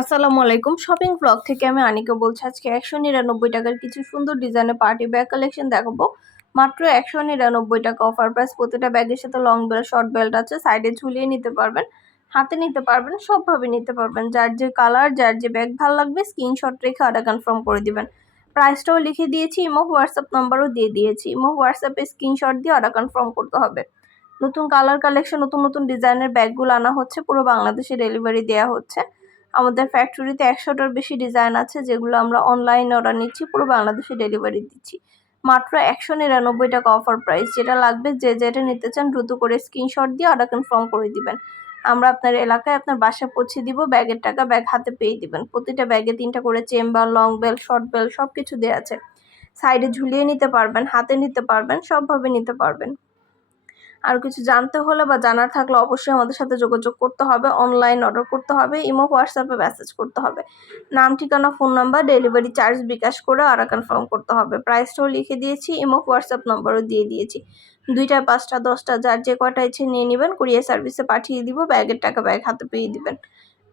আসসালামু আলাইকুম। Shopping blog থেকে আমি আনিকা বলছি, আজকে একশো নিরানব্বই টাকার কিছু সুন্দর ডিজাইনের পার্টি ব্যাগ কালেকশন দেখাবো। মাত্র একশো নিরানব্বই টাকা অফার প্রাইস প্রতিটা ব্যাগের সাথে লং বেল্ট শর্ট বেল্ট আছে সাইডে ঝুলিয়ে নিতে পারবেন, হাতে নিতে পারবেন, সবভাবে নিতে পারবেন। যার যে কালার যার যে ব্যাগ ভালো লাগবে স্ক্রিনশট রেখে অর্ডার কনফার্ম করে দিবেন। প্রাইসটাও লিখে দিয়েছি ইমো হোয়াটসঅ্যাপ নাম্বারও দিয়ে দিয়েছি। ইমো হোয়াটসঅ্যাপে স্ক্রিনশট দিয়ে অর্ডার কনফার্ম করতে হবে। নতুন কালার কালেকশন নতুন নতুন ডিজাইনের ব্যাগগুলো আনা হচ্ছে, পুরো বাংলাদেশে ডেলিভারি দেওয়া হচ্ছে। আমাদের ফ্যাক্টরিতে একশোটার বেশি ডিজাইন আছে, যেগুলো আমরা অনলাইনে অর্ডার নিচ্ছি, পুরো বাংলাদেশে ডেলিভারি দিচ্ছি। মাত্র একশো নিরানব্বই টাকা অফার প্রাইস যেটা লাগবে যে যেটা নিতে চান দ্রুত করে স্ক্রিনশট দিয়ে অর্ডার কনফার্ম করে দিবেন। আমরা আপনার এলাকায় আপনার বাসা পৌঁছে দিব, ব্যাগের টাকা ব্যাগ হাতে পেয়ে দিবেন। প্রতিটা ব্যাগে তিনটা করে chamber long belt short belt সব কিছু দেওয়া আছে। সাইডে ঝুলিয়ে নিতে পারবেন, হাতে নিতে পারবেন, সবভাবে নিতে পারবেন। আর কিছু জানতে হলে বা জানার থাকলে অবশ্যই আমাদের সাথে যোগাযোগ করতে হবে অনলাইন অর্ডার করতে হবে ইমো হোয়াটসঅ্যাপে মেসেজ করতে হবে। নাম, ঠিকানা phone number delivery charge bKash করে আর কনফার্ম করতে হবে। প্রাইসটাও লিখে দিয়েছি ইমো হোয়াটসঅ্যাপ নম্বরও দিয়ে দিয়েছি। দুইটা পাঁচটা, দশটা, যার যে কয়টা ইচ্ছে নিয়ে নেবেন কুরিয়ার সার্ভিসে পাঠিয়ে দিব ব্যাগের টাকা ব্যাগ হাতে পেয়ে দিবেন।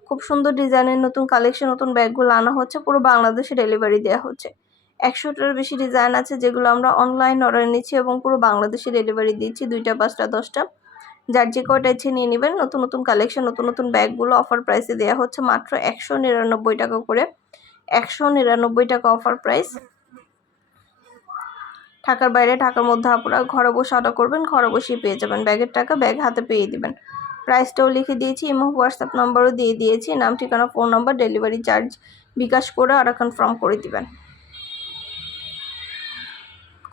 খুব সুন্দর ডিজাইনের নতুন কালেকশন নতুন ব্যাগগুলো আনা হচ্ছে, পুরো বাংলাদেশে ডেলিভারি দেওয়া হচ্ছে। একশোটার বেশি ডিজাইন আছে যেগুলো আমরা অনলাইন অর্ডার নিচ্ছি এবং পুরো বাংলাদেশে ডেলিভারি দিচ্ছি, দুইটা, পাঁচটা, দশটা। যার যে কয়টা ইচ্ছে নিয়ে নেবেন, নতুন নতুন কালেকশন নতুন নতুন ব্যাগগুলো অফার প্রাইসে দেওয়া হচ্ছে মাত্র একশো নিরানব্বই টাকা করে। একশো নিরানব্বই টাকা অফার প্রাইস ঢাকার বাইরে, ঢাকার মধ্যে আপনারা ঘরে বসে অর্ডার করবেন, ঘরে বসেই পেয়ে যাবেন ব্যাগের টাকা, ব্যাগ হাতে পেয়ে দিবেন। প্রাইসটাও লিখে দিয়েছি এবং হোয়াটসঅ্যাপ নাম্বারও দিয়ে দিয়েছি, নাম, ঠিকানা phone number delivery charge bKash করে অর্ডার কনফার্ম করে দিবেন।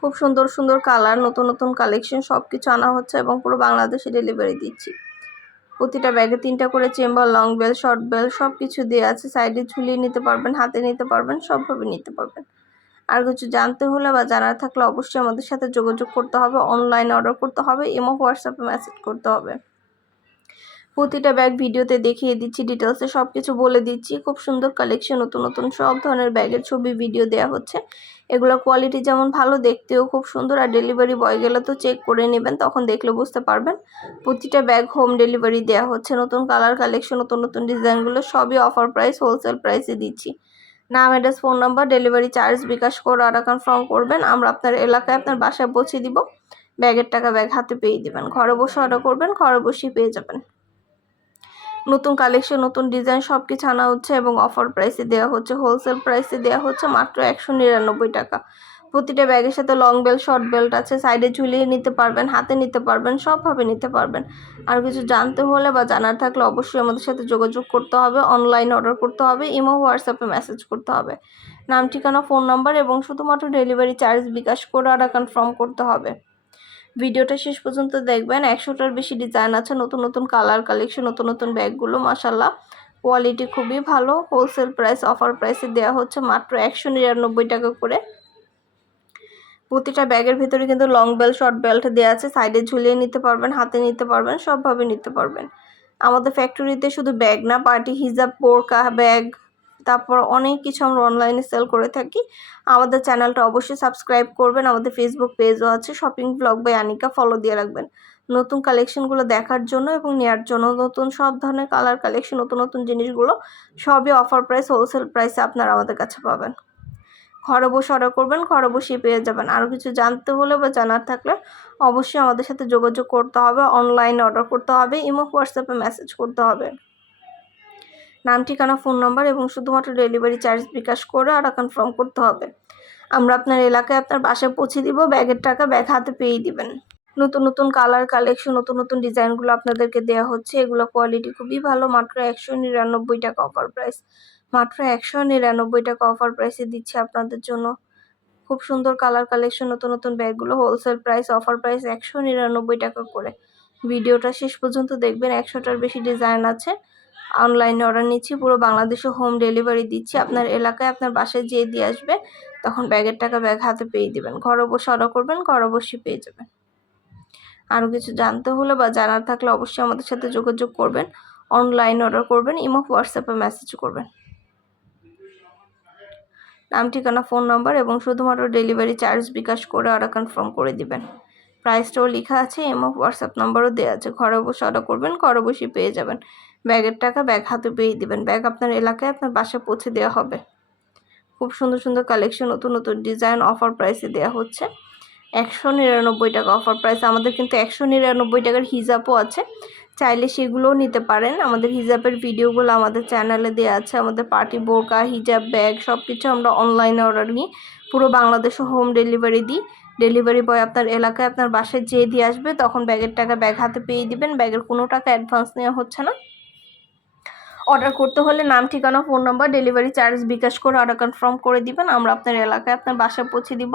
খুব সুন্দর সুন্দর কালার নতুন নতুন কালেকশন সব কিছু আনা হচ্ছে এবং পুরো বাংলাদেশে ডেলিভারি দিচ্ছি। প্রতিটা ব্যাগে তিনটা করে chamber long belt short belt সব কিছু দেওয়া আছে। সাইডে ঝুলিয়ে নিতে পারবেন, হাতে নিতে পারবেন, সবভাবে নিতে পারবেন। আর কিছু জানতে হলে বা জানার থাকলে অবশ্যই আমাদের সাথে যোগাযোগ করতে হবে অনলাইনে অর্ডার করতে হবে এবং হোয়াটসঅ্যাপে মেসেজ করতে হবে। প্রতিটা ব্যাগ ভিডিওতে দেখিয়ে দিচ্ছি ডিটেলসে সব কিছু বলে দিচ্ছি। খুব সুন্দর কালেকশন নতুন নতুন সব ধরনের ব্যাগের ছবি ভিডিও দেওয়া হচ্ছে। এগুলো কোয়ালিটি যেমন ভালো, দেখতেও খুব সুন্দর আর ডেলিভারি বয় গেলে তো চেক করে নেবেন, তখন দেখলে বুঝতে পারবেন। প্রতিটা ব্যাগ হোম ডেলিভারি দেওয়া হচ্ছে, নতুন কালার কালেকশন নতুন নতুন ডিজাইনগুলো সবই অফার প্রাইস হোলসেল প্রাইসে দিচ্ছি। নাম address phone number delivery charge bKash করে অর্ডার কনফার্ম করবেন, আমরা আপনার এলাকায় আপনার বাসায় পৌঁছে দিব। ব্যাগের টাকা ব্যাগ হাতে পেয়ে দেবেন। ঘরে বসে অর্ডার করবেন, ঘরে বসেই পেয়ে যাবেন। নতুন কালেকশন, নতুন ডিজাইন সব কিছু আনা হচ্ছে এবং অফার প্রাইসে দেওয়া হচ্ছে। হোলসেল প্রাইসে দেওয়া হচ্ছে মাত্র একশো নিরানব্বই টাকা। প্রতিটা ব্যাগের সাথে লং বেল্ট, শর্ট বেল্ট আছে। সাইডে ঝুলিয়ে নিতে পারবেন, হাতে নিতে পারবেন, সবভাবে নিতে পারবেন। আর কিছু জানতে হলে বা জানার থাকলে অবশ্যই আমাদের সাথে যোগাযোগ করতে হবে অনলাইন অর্ডার করতে হবে ইমো হোয়াটসঅ্যাপে মেসেজ করতে হবে। নাম, ঠিকানা ফোন নাম্বার এবং শুধুমাত্র ডেলিভারি চার্জ বিকাশ করে অর্ডার কনফার্ম করতে হবে। ভিডিওটা শেষ পর্যন্ত দেখবেন। একশোটার বেশি ডিজাইন আছে, নতুন নতুন কালার কালেকশন নতুন নতুন ব্যাগগুলো মাসাল্লাহ কোয়ালিটি খুবই ভালো হোলসেল প্রাইস অফার প্রাইসে দেওয়া হচ্ছে মাত্র একশো নিরানব্বই টাকা করে। প্রতিটা ব্যাগের ভিতরে কিন্তু লং বেল্ট শর্ট বেল্ট দেওয়া আছে। সাইডে ঝুলিয়ে নিতে পারবেন, হাতে নিতে পারবেন, সবভাবে নিতে পারবেন। আমাদের ফ্যাক্টরিতে শুধু ব্যাগ না পার্টি হিজাব পোরকা ব্যাগ তারপর অনেক কিছু আমরা অনলাইনে সেল করে থাকি। আমাদের চ্যানেলটা অবশ্যই সাবস্ক্রাইব করবেন। আমাদের ফেসবুক পেজও আছে shopping blog by Anika follow দিয়ে রাখবেন। নতুন কালেকশনগুলো দেখার জন্য এবং নেওয়ার জন্য নতুন সব ধরনের কালার কালেকশন নতুন নতুন জিনিসগুলো সবই অফার প্রাইস হোলসেল প্রাইসে আপনারা আমাদের কাছে পাবেন। ঘরে বসে অর্ডার করবেন, ঘরে বসেই পেয়ে যাবেন। আরও কিছু জানতে হলে বা জানার থাকলে অবশ্যই আমাদের সাথে যোগাযোগ করতে হবে অনলাইনে অর্ডার করতে হবে ইমো হোয়াটসঅ্যাপে মেসেজ করতে হবে। নাম, ঠিকানা, ফোন নাম্বার এবং শুধুমাত্র ডেলিভারি চার্জ বিকাশ করে আর কনফার্ম করতে হবে। আমরা আপনার এলাকায় আপনার বাসায় পৌঁছে দিব, ব্যাগের টাকা ব্যাগ হাতে পেয়ে দিবেন। নতুন নতুন কালার কালেকশন নতুন নতুন ডিজাইনগুলো আপনাদেরকে দেওয়া হচ্ছে। এগুলো কোয়ালিটি খুবই ভালো, মাত্র একশো নিরানব্বই টাকা অফার প্রাইস মাত্র একশো নিরানব্বই টাকা অফার প্রাইসে দিচ্ছে আপনাদের জন্য। খুব সুন্দর কালার কালেকশন নতুন নতুন ব্যাগগুলো হোলসেল প্রাইস অফার প্রাইস একশো নিরানব্বই টাকা করে। ভিডিওটা শেষ পর্যন্ত দেখবেন, একশোটার বেশি ডিজাইন আছে। অনলাইনে অর্ডার নিচ্ছি, পুরো বাংলাদেশে হোম ডেলিভারি দিচ্ছি। আপনার এলাকায় আপনার বাসায় যেয়ে দিয়ে আসবে, তখন ব্যাগের টাকা ব্যাগ হাতে পেয়ে দেবেন। ঘরে বসে অর্ডার করবেন, ঘরে বসে পেয়ে যাবেন। আরও কিছু জানতে হলে বা জানার থাকলে অবশ্যই আমাদের সাথে যোগাযোগ করবেন অনলাইন অর্ডার করবেন, ইমো হোয়াটসঅ্যাপে মেসেজ করবেন। নাম, ঠিকানা ফোন নাম্বার এবং শুধুমাত্র ডেলিভারি চার্জ বিকাশ করে অর্ডার কনফার্ম করে দিবেন। প্রাইসটাও লেখা আছে এবং হোয়াটসঅ্যাপ নাম্বারও দেওয়া আছে। ঘরে বসে অর্ডার করবেন, ঘরে বসে পেয়ে যাবেন। ব্যাগের টাকা ব্যাগ হাতে পেয়ে দিবেন। ব্যাগ আপনার এলাকায় আপনার বাসায় পৌঁছে দেওয়া হবে। খুব সুন্দর সুন্দর কালেকশন নতুন নতুন ডিজাইন অফার প্রাইসে দেওয়া হচ্ছে। একশো নিরানব্বই টাকা অফার প্রাইস আমাদের কিন্তু একশো নিরানব্বই টাকার হিজাবও আছে। চাইলে সেগুলোও নিতে পারেন। আমাদের হিজাবের ভিডিওগুলো আমাদের চ্যানেলে দেওয়া আছে। আমাদের পার্টি বোরকা, হিজাব ব্যাগ সব কিছু আমরা অনলাইনে অর্ডার নিই। পুরো বাংলাদেশে হোম ডেলিভারি দিই। ডেলিভারি বয় আপনার এলাকায় আপনার বাসায় যেয়ে দিয়ে আসবে, তখন ব্যাগের টাকা ব্যাগ হাতে পেয়ে দিবেন। ব্যাগের কোনো টাকা অ্যাডভান্স নেওয়া হচ্ছে না। অর্ডার করতে হলে নাম, ঠিকানা phone number delivery charge bKash করে অর্ডার কনফার্ম করে দিবেন। আমরা আপনার এলাকায় আপনার বাসায় পৌঁছে দিব।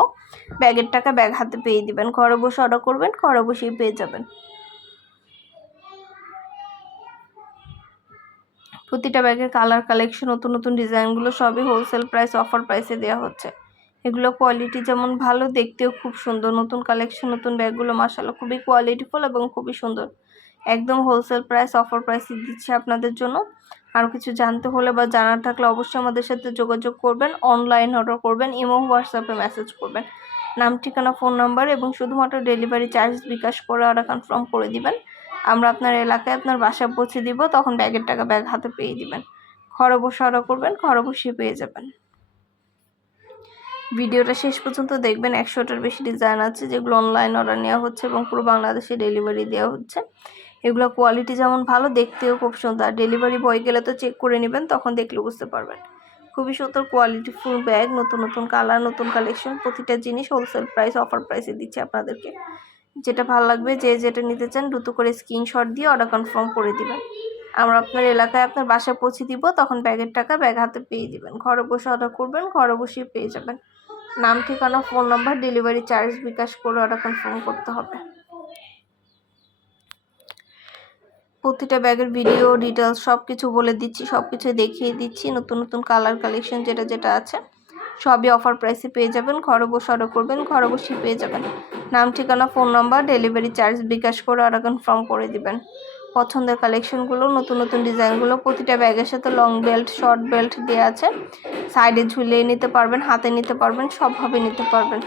ব্যাগের টাকা ব্যাগ হাতে পেয়ে দিবেন। ঘরে বসে অর্ডার করবেন, ঘরে বসেই পেয়ে যাবেন। প্রতিটা ব্যাগের কালার কালেকশন নতুন নতুন ডিজাইনগুলো সবই হোলসেল প্রাইস অফার প্রাইসে দেওয়া হচ্ছে। এগুলো কোয়ালিটি যেমন ভালো, দেখতেও খুব সুন্দর। নতুন কালেকশন নতুন ব্যাগগুলো মাসাল্লাহ খুবই কোয়ালিটিফুল এবং খুবই সুন্দর। একদম হোলসেল প্রাইস অফার প্রাইসে দিচ্ছে আপনাদের জন্য। আরও কিছু জানতে হলে বা জানার থাকলে অবশ্যই আমাদের সাথে যোগাযোগ করবেন অনলাইন অর্ডার করবেন, ইমো হোয়াটসঅ্যাপে মেসেজ করবেন। নাম, ঠিকানা ফোন নাম্বার এবং শুধুমাত্র ডেলিভারি চার্জ বিকাশ করে অর্ডার কনফার্ম করে দিবেন। আমরা আপনার এলাকায় আপনার বাসায় পৌঁছে দিব, তখন ব্যাগের টাকা ব্যাগ হাতে পেয়ে দিবেন। ঘরে বসে অর্ডার করবেন, ঘরে বসে পেয়ে যাবেন। ভিডিওটা শেষ পর্যন্ত দেখবেন, একশোটার বেশি ডিজাইন আছে যেগুলো অনলাইন অর্ডার নেওয়া হচ্ছে এবং পুরো বাংলাদেশে ডেলিভারি দেওয়া হচ্ছে। এগুলো কোয়ালিটি যেমন ভালো, দেখতেও খুব সুন্দর। আর ডেলিভারি বয় গেলে তো চেক করে নেবেন, তখন দেখলে বুঝতে পারবেন। খুবই সুন্দর কোয়ালিটিফুল ব্যাগ নতুন নতুন কালার নতুন কালেকশন প্রতিটা জিনিস হোলসেল প্রাইস অফার প্রাইসে দিচ্ছে আপনাদেরকে। যেটা ভালো লাগবে, যে যেটা নিতে চান, দ্রুত করে স্ক্রিনশট দিয়ে অর্ডার কনফার্ম করে দিবেন। আমরা আপনার এলাকায় আপনার বাসায় পৌঁছে দিব, তখন ব্যাগের টাকা ব্যাগ হাতে পেয়ে দিবেন। ঘরে বসে অর্ডার করবেন, ঘরে বসেই পেয়ে যাবেন। নাম, ঠিকানা phone number delivery charge bKash করে অর্ডার কনফার্ম করতে হবে। প্রতিটা ব্যাগের ভিডিও ডিটেলস সব কিছু বলে দিচ্ছি সব কিছু দেখিয়ে দিচ্ছি। নতুন নতুন কালার কালেকশন যেটা যেটা আছে, সবই অফার প্রাইসে পেয়ে যাবেন। ঘরে বসে অর্ডার করবেন, ঘরে বসেই পেয়ে যাবেন। নাম, ঠিকানা phone number delivery charge bKash করে অর্ডার কনফার্ম করে দিবেন। পছন্দের কালেকশনগুলো নতুন নতুন ডিজাইনগুলো প্রতিটা ব্যাগের সাথে লং বেল্ট শর্ট বেল্ট দেওয়া আছে। সাইডে ঝুলিয়ে নিতে পারবেন, হাতে নিতে পারবেন সবভাবে নিতে পারবেন।